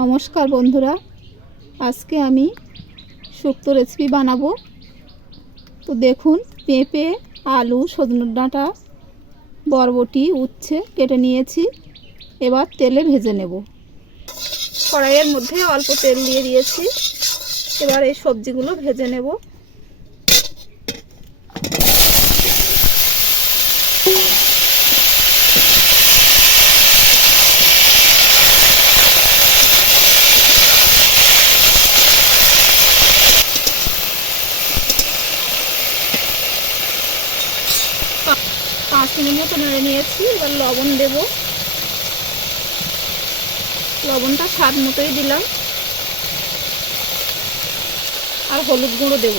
নমস্কার বন্ধুরা, আজকে আমি শুক্তো রেসিপি বানাবো। তো দেখুন, পেঁপে, আলু, সজনে ডাঁটা, বরবটি, উচ্ছে কেটে নিয়েছি। এবার তেলে ভেজে নেব। কড়াইয়ের মধ্যে অল্প তেল দিয়ে দিয়েছি। এবার এই সবজিগুলো ভেজে নেব। পাঁচ মতো নেড়ে নিয়েছি, এবার লবণ দেব। লবণটা স্বাদ মতোই দিলাম। আর হলুদ গুঁড়ো দেব।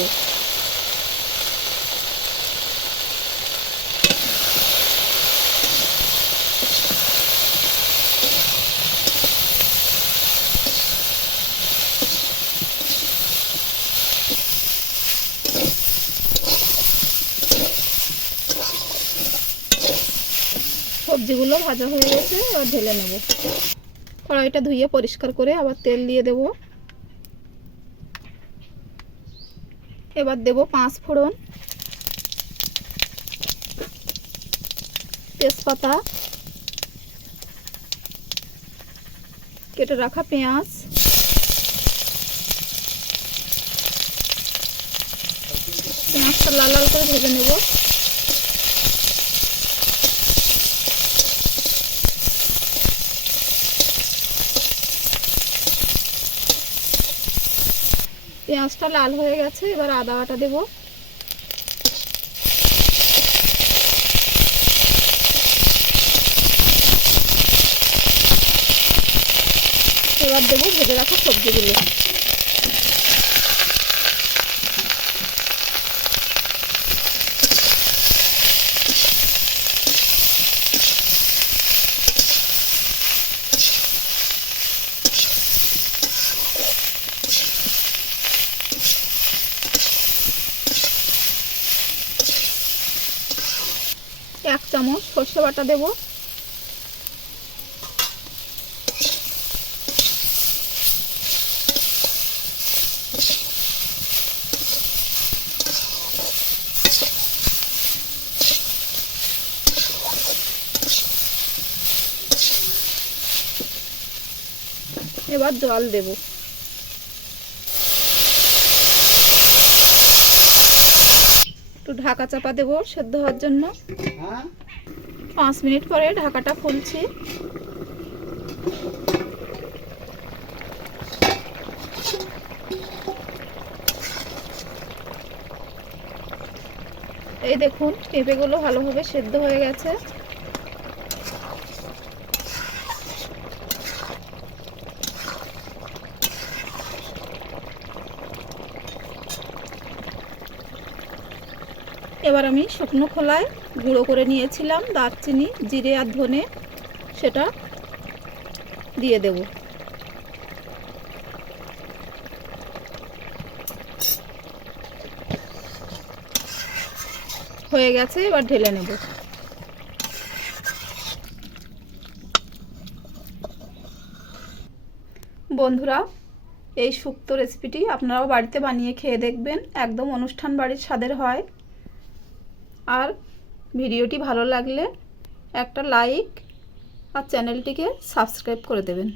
সবজিগুলো ভাজা হয়ে গেছে ঢেলে নেব। কড়াইটা ধুয়ে পরিষ্কার করে আবার তেল দিয়ে দেব। এবার দেব পাঁচ ফোড়ন, তেজপাতা, কেটে রাখা পেঁয়াজ, পেঁয়াজটা লাল লাল করে ভেজে নেব। পেঁয়াজটা লাল হয়ে গেছে এবার আদা বাটা দেবো। এবার দেবো ভেজে রাখা সবজিগুলো। এক চামচ সর্ষে বাটা দেব। এবার জল দেব। একটু ঢাকা চাপা দেবো সেদ্ধ হওয়ার জন্য। পাঁচ মিনিট পরে ঢাকাটা খুলছি এই দেখুন পেঁপেগুলো ভালোভাবে সেদ্ধ হয়ে গেছে। এবার আমি শুকনো খোলায় গুঁড়ো করে নিয়েছিলাম দারচিনি, জিরে আর ধনে। সেটা দিয়ে দেব। হয়ে গেছে, এবার ঢেলে নেব। বন্ধুরা, এই শুক্তো রেসিপিটি আপনারাও বাড়িতে বানিয়ে খেয়ে দেখবেন। একদম অনুষ্ঠান বাড়ির স্বাদের হয়। আর ভিডিওটি ভালো লাগলে একটা লাইক আর চ্যানেলটিকে সাবস্ক্রাইব করে দেবেন।